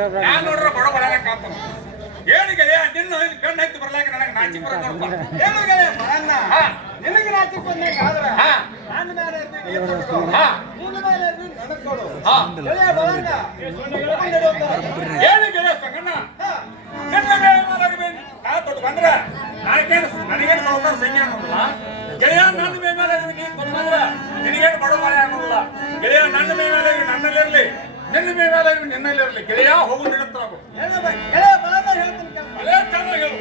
ನಾನು ನೋಡ್ರೆ ಬಡ ಬಡ ಕಾಂತ ಏನು ಗೆಳೆಯ ನಿನ್ನ ಬೆಣ್ಣ ಹತ್ತಿ ಬರ್ಲಾಕ ನನಗೆ ನಾಚಿಕೆ ಬರೋದು ನೋಡಪ್ಪ. ಏನು ಗೆಳೆಯ ಬರಣ್ಣ ನಿನಗೆ ನಾಚಿಕೆ ಬಂದಾಗ ಆದ್ರ ನನ್ನ ಮೇಲೆ ನಿನ್ನ ಮೇಲೆ ನನಗೆ ಕೊಡು ಗೆಳೆಯ ಬರಣ್ಣ ಏನು ಗೆಳೆಯ ಸಂಗಣ್ಣ ನಿನ್ನ ಮೇಲೆ ನಾ ತೊಟ್ಟು ಬಂದ್ರೆ ನನಗೇನು ಸೌಕರ್ಯ ಸಂಖ್ಯೆ ಅನ್ನೋದಿಲ್ಲ. ಗೆಳೆಯ ನನ್ನ ಮೇಲೆ ನೀನು ತೊಟ್ಟು ಬಂದ್ರೆ ನಿನಗೇನು ಬಡ ಮಳೆ ಅನ್ನೋದಿಲ್ಲ. ಗೆಳೆಯ ನನ್ನ ಮೇಲೆ ನನ್ನಲ್ಲಿರಲಿ, ನಿನ್ನ ಮೇಲೆ ನಿನ್ನಲ್ಲಿರಲಿ. ಗೆಳೆಯ ಹೋಗು ನಿರಂತರಾಗು. ಗೆಳೆಯ ಬರಣ್ಣ ಹೇಳ್ತೀನಿ ಚೆನ್ನಾಗಿ ಹೇಳು.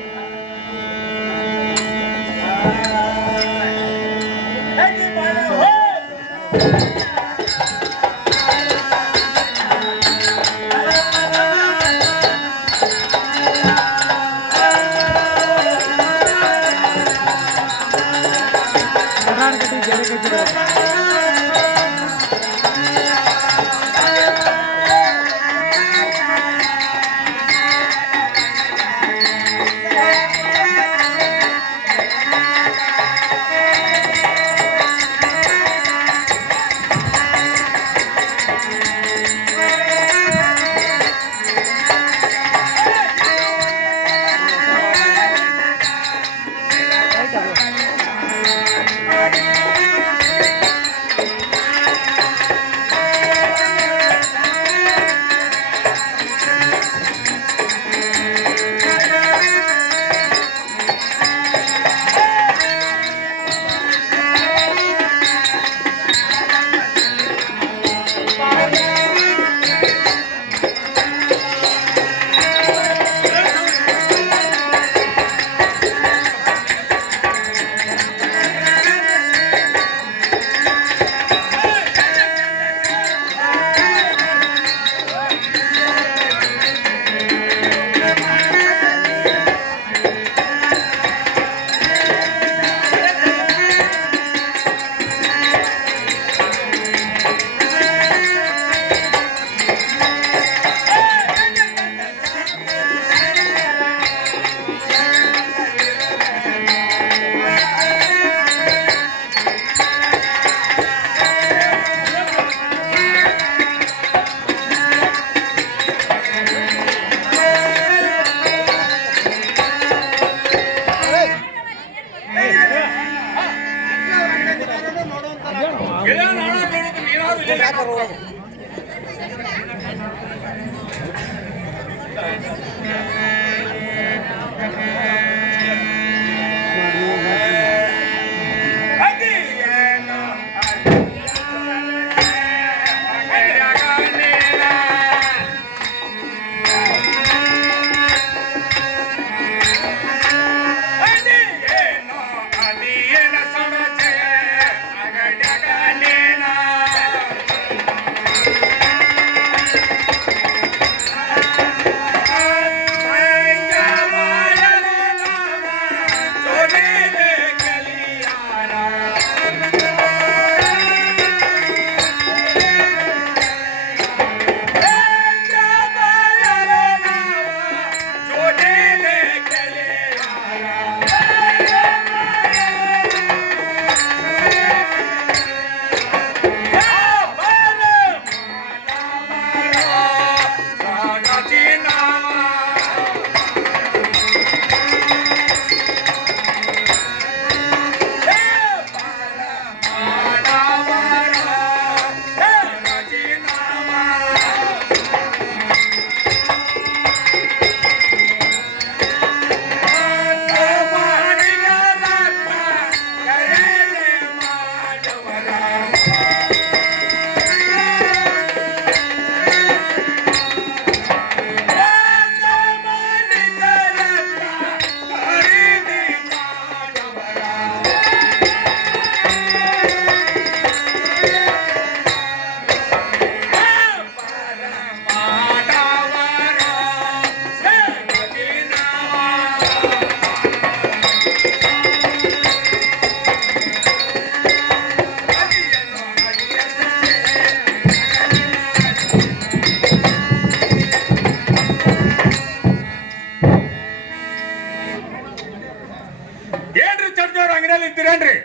ನಿಂತಿರೇನ್ರಿ?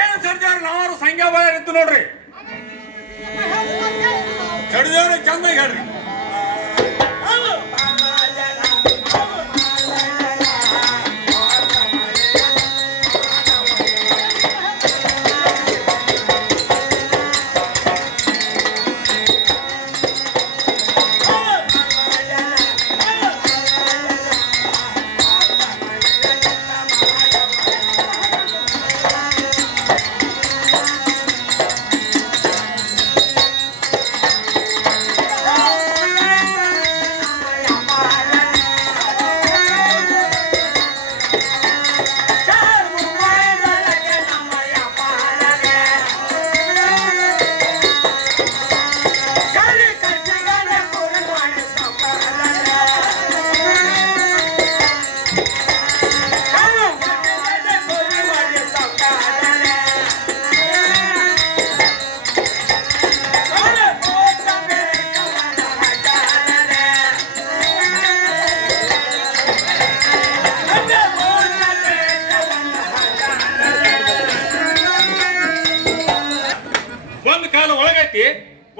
ಏನು ಸರ್ಜಾರ್ ನಾವರು ಸಂಖ್ಯಾ ಬಾಳ ಇತ್ತು ನೋಡ್ರಿ. ಚಡಿದವ್ರೆ ಚಂದ ಹೇಳ್ರಿ.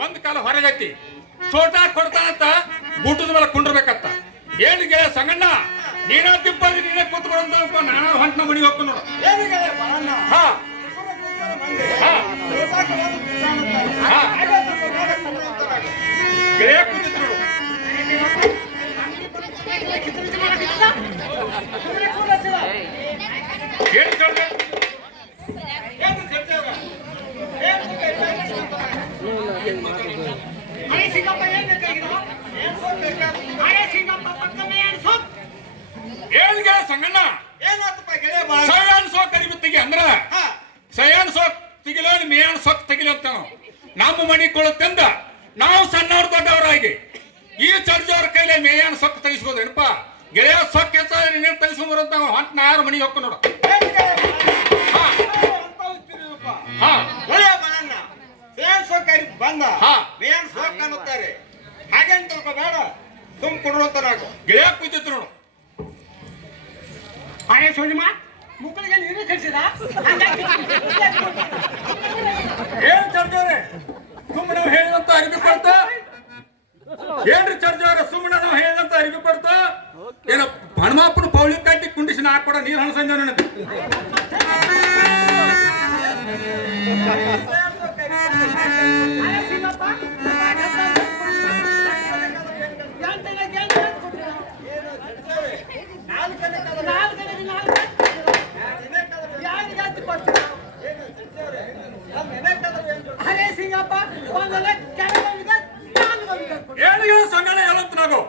ಒಂದ್ ಕಾಲ ಹೊರಗೈತಿ. ಚೋಟ ಕೊಡ್ತಾನಂತ ಬೂಟದ ಮೇಲೆ ಕುಂಡ್ರಬೇಕತ್ತ. ಏನಿಗೆ ಸಂಗಣ್ಣ ನೀನ ತಿಪ್ಪಲ್ಲಿ ನೀನೇ ಕೂತ್ಕೊಂಡು ನಾನು ಹೊಂಟನ ಮನೆಗೆ ಹೋಗ್ಕೊಂಡು ನೋಡು. ಹಾ ಗೆಳೆಯ ಕೂತಿದ್ರು ನೋಡು. ಏನು ಚಡ್ದೆ? ಏನ್ಗೆ ಸಂಗಣ್ಣ ಸಯಾನ್ ಸೋಕ್ ಅರಿಬಿತ್ತಿಗೆ ಅಂದ್ರ ಸಯಾನ್ ಸೋಕ್ ತೆಗಿಲ ಮೇಯಾನ್ ಸೊಕ್ ತೆಗಿಲ ಅಂತ ನಮ್ಮ ಮನಿ ಕೊಳುತ್ತಂದ ನಾವು ಸಣ್ಣವ್ರ ದೊಡ್ಡವರಾಗಿ ಈ ಚರ್ಜವ್ರ ಕೈಲಿ ಮೇಯಾನ್ ಸೊಕ್ ತೆಗಿಸ್ಬೋದೇನಪ್ಪ. ಗೆಳೆಯ ಸೊಕ್ ಹೆಚ್ಚ ನೀನ್ ತೆಗಿಸ್ಕೊಂಬರಂತ ಹೊಂಟ ನಾ ಯಾರು ಮನಿಗೆ ಹೋಗ್ಕೊಂಡು ನೋಡು. ಬಂದ ಮೇಯಾನ್ ಸೊಕ್ ಅನ್ನುತ್ತಾರೆ. ಹಾಗೇನ್ ತಿಳ್ಕೊಬೇಡ, ಸುಮ್ ಕೊಡ್ರು ಅಂತ ನಾವು ಗೆಳೆಯ ಕೂತಿತ್ತು ನೋಡು. ಅರೆ ಸೋನಿಮಾ ಮುಕ್ಕಳಿಗೆ ನೀರು ಕಳಿಸಿದ ಏನ್ ಚರ್ಜವ್ರೆ ಸುಮ್ಮನೆ ನಾವು ಹೇಳಿದಂತ ಅರಿವಿ ಕೊಡ್ತ ಏನ್ರಿ ಚರ್ಜವ್ರೆ ಸುಮ್ಮನೆ ನಾವು ಹೇಳಿದಂತ ಅರಿವಿ ಕೊಡ್ತ ಏನ ಹನುಮಾಪನ ಪೌಳಿ ಕಟ್ಟಿ ಕುಂಡಿಸಿನ ಹಾಕೊಡ ನೀರ್ ಹಣಸಂಜ ನನಗೆ ಏನಿಗೆ ಸಂಗಣ್ಣ ಹೇಳಂತ ನಾವು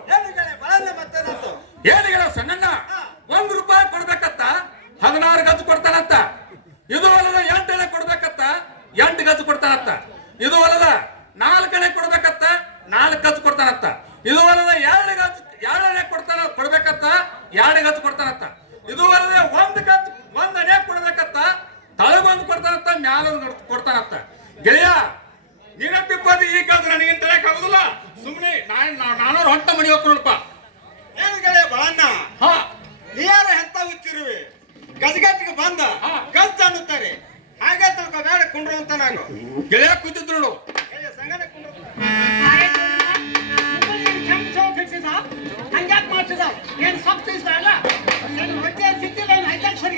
ಏನಿಗೆ ಸಂಗಣ್ಣ ₹1 ಕೊಡ್ಬೇಕತ್ತ 16 ಗಜ ಕೊಡ್ತಾನತ್ತ. ಇದು ಅಲ್ಲದ 8 ಎಳೆ ಕೊಡ್ಬೇಕತ್ತ 8 ಗಜ ಕೊಡ್ತಾನತ್ತ. ಇದು ಅಲ್ಲದ 4 ಎಳೆ ಕೊಡ್ಬೇಕತ್ತ 4 ಗಜ ಕೊಡ್ತಾನತ್ತ. ಇದು ಅಲ್ಲದ 2 ಎಳೆ ಕೊಡ್ಬೇಕತ್ತ 2 ಗಜ ಕೊಡ್ತಾನತ್ತ. ಇದು ಅಲ್ಲದೆ 1 ಗಜ 1 ಎಳೆ ಕೊಡ್ಬೇಕತ್ತ ತಳಗೊಂದು ಕೊಡ್ತಾನತ್ತ ಮ್ಯಾಲೊಂದು ಕೊಡ್ತಾನತ್ತ. ಗೆಳೆಯ ನೀನಪ್ಪಿಪ್ಪದಿ ಈ ಕಾದ್ರೆ ನನಗೇನು ತಲೆಕ್ ಆಗುದಿಲ್ಲ. ಸುಮ್ಮನೆ ನಾನು ಹೊಂಟ ಮನಿ ಹೋಗ್ಕೊಳಪ್ಪ. ಏನು ಗೆಳೆಯ ಬಳಣ್ಣ ನೀಯಾರು ಎಂತ ಹುಚ್ಚಿರುವೆ ಗಜಗಟ್ಟಿಗೆ ಬಂದ ಗಜ್ ಅನ್ನುತ್ತಾರೆ. ಹಾಗೆ ತಿಳ್ಕೊಬೇಡ ಕುಂಡ್ರು ಅಂತ ನಾನು ಗೆಳೆಯ ಕೂತಿದ್ರು ನೋಡು. ಸಂಗನ ಕುಂಡ್ರು ಹಂಗ್ಯಾಕ್ ಮಾಡ್ತಿದ ಏನ್ ಸಪ್ತಿಸ್ದ ಅಲ್ಲ ಏನು ಹೊಟ್ಟೆ ಸಿಕ್ತಿಲ್ಲ ಏನು ಹೈತಾಕ್ ಸರಿ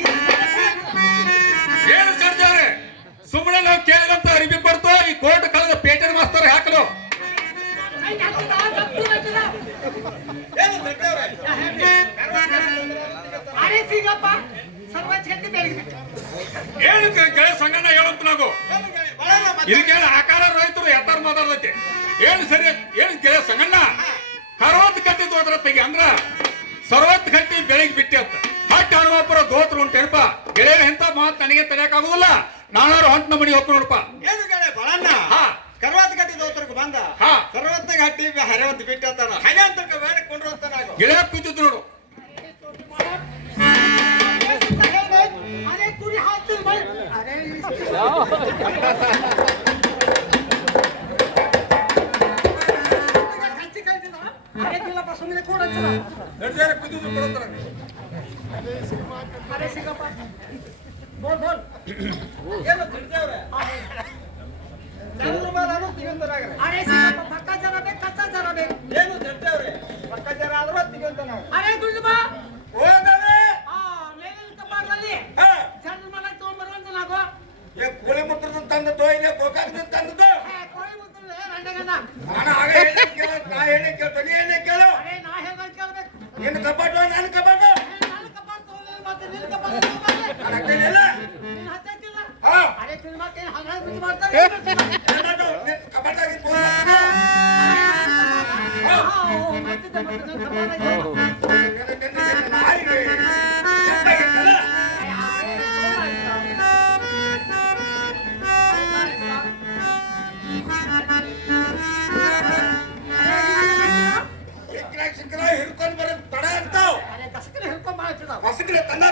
ಏನು ಸರ್ಜಾರೆ ಸುಮ್ಮನೆ ನಾವು ಕೇಳಿದಂತ ಅರಿವಿ ಕೊಡ್ತು ಈ ಕೋರ್ಟ್ ಕಳೆದ ಪೇಟೆನ ಮಾಸ್ತರ್ ಹಾಕಲು ಏನು ದೊಡ್ಡವ್ರೆ ಅರೆ ಸಿಗಪ್ಪ ಸರ್ವಚ್ ಗಟ್ಟಿ ಬೆಳಗ್ಗೆ ಏನು ಗೆಳೆಯ ಸಂಗಣ್ಣ ಹೇಳಂತ ನಾವು ಇದಕ್ಕೇನು ಆಕಾರ ರೈತರು ಎತ್ತಾರ ಮಾತಾಡ್ದೈತೆ ಏನು ಸರಿ ಏನು ಗೆಳೆಯ ಸಂಗಣ್ಣ ಕರವತ್ ಕಟ್ಟಿ ತೋದ್ರ ತೆಗಿ ಅಂದ್ರ ಸರ್ವತ್ ಕಟ್ಟಿ ಬೆಳಿಗ್ಗೆ ಬಿಟ್ಟಿ ಅಂತ ಹಟ್ಟಿ ಹನುಮಾಪುರ ದೋತ್ರ ಉಂಟೇನಪ್ಪ. ಗೆಳೆಯ ಎಂತ ಮಾತು ನನಗೆ ತಲೆಯಾಗುದಿಲ್ಲ. ನಾನಾರು ಹೊಂಟ ಮನಿ ಹೋಗ್ಕೊಂಡು ನೋಡಪ್ಪ. ಏನು ಗೆಳೆಯ ಬಳಣ್ಣ ಕರ್ವಾತ್ ಗಟ್ಟಿ ದೋತ್ರಕ್ಕೆ ಬಂದ ಸರ್ವತ್ನಾಗ ಹಟ್ಟಿ ಹರಿವಂತ ಬಿಟ್ಟಿ ಅಂತ ಹಾಗೆ ಅಂತ ಬೇಡ ಕುಂಡ್ರು ಅಂತ ನಾವು ಗೆಳೆಯ ಕೂತಿದ್ರು ನೋಡು. ಅರೆ ಕುರಿ ಹಾಕ್ತೀನಿ ಬೈ ಅರೆ ಕಚ್ಚಿ ಕಳ್ಸಿದ ಅರೆ ಕಿಲ್ಲಪ್ಪ ಸುಮ್ಮನೆ ಕೂಡ ಕೂತಿದ್ರು ಕೊಡತ್ತಾರ ಅರೆ ಸಿಗಪ್ಪ ಬೋಲ್ ಬೋಲ್ ಏನು ದೊಡ್ಡವ್ರೆ ಜನರ ಮೇಲೆ ತಿಗೊಂತನಾಗ್ರೆ ಅರೆ ಸಿಗಪ್ಪ ಪಕ್ಕ ಜರ ಬೇಕು ಕಚ್ಚ ಜರ ಬೇಕು ಏನು ಜಡ್ಡವ್ರೆ ಪಕ್ಕ ಜನ ಆದ್ರೂ ತಿಗೊಂತನಾಗ ಅರೆ ಗುಂಡು ಬಾ ಹೋಗದೆ ಆ ಮೇಲಿನ ಕಪಾಟದಲ್ಲಿ ಜನರ ಮನೆ ತಗೊಂಡ್ಬರುವಂತ ನಾವು ಏ ಕೋಳಿ ಮುಟ್ಟದ ತಂದ ತೋಯಿಲೆ ಗೋಕಾಕದ ತಂದದ್ದು ಕೋಳಿ ಮುತ್ತಲೆ ರಂಡಗನ ನಾನು ಆಗ ಹೇಳಿ ಕೇಳ ನಾ ಹೇಳಿ ಕೇಳ್ತೀನಿ ಏನೇ ಕೇಳು ಅರೆ ನಾ ಹೇಳ್ದಂಗೆ ಕೇಳ್ಬೇಕು ನಿನ್ನ ಕಪಾಟ ನನ್ನ ಕಪಾಟ ನಾನು ಕಪಾಟ ತಗೊಂಡಿಲ್ಲ ಮತ್ತೆ ನಿನ್ನ ಕಪಾಟ ತಗೊಂಡ್ಬರ್ಲೆ ನಾನು ಹಾಕ್ತೇನಿಲ್ಲ ನೀನು ಹತ್ತಕ್ಕಿಲ್ಲ ಹಾ ಅರೆ ತಿನ್ನ ಮತ್ತೆ ಹಂಗಾಗಿ ಬಿಟ್ಟು ಮಾಡ್ತಾರೆ ಏನಾದ್ರು ನಿನ್ನ ಕಪಾಟಾಗಿ ಫೋನ್ ಮತ್ತೆ ನನ್ನ ಕಪಾಟ ನಾಯಿಗೆ ಎಂತಾಗಿತ್ತಲ್ಲ ಸಿಕ್ಕರ ಹಿಡ್ಕೊಂಡು ಬರೋದು ತಡ ಇರ್ತಾವ ಅರೆ ಕಸಕನೆ ಹಿಡ್ಕೊಂಡ್ ಮಾಡ್ತಿದ್ದಾವ ಹೊಸಕ್ರೆ ತಂದ